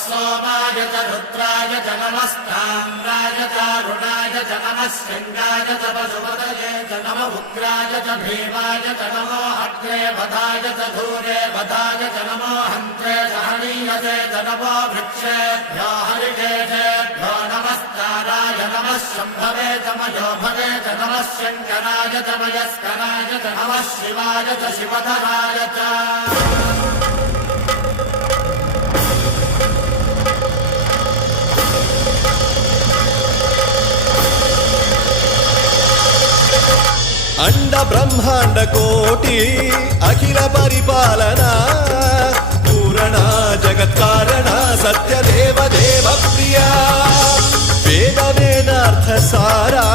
सोमाय च रुद्राय च नमस्ताम्राय च अरुणाय च नमः शृङ्गाय च पशुपतये च नम उग्राय च भीमाय च नमो अग्रे वधाय च धूरे वधाय च नमो हन्त्रे च हनीयसे च नमो वृक्षेभ्यो हरिकेशेभ्यो नमस्काराय नमः शम्भवे च मयोभवे च नमः शङ्कराय च मयस्कराय च नमः शिवाय च शिवधराय च अंड ब्रह्मांड कोटि अखिल परिपालना पूरणा जगत्कारणा सत्यदेव देव प्रिया वेद वेदार्थ सारा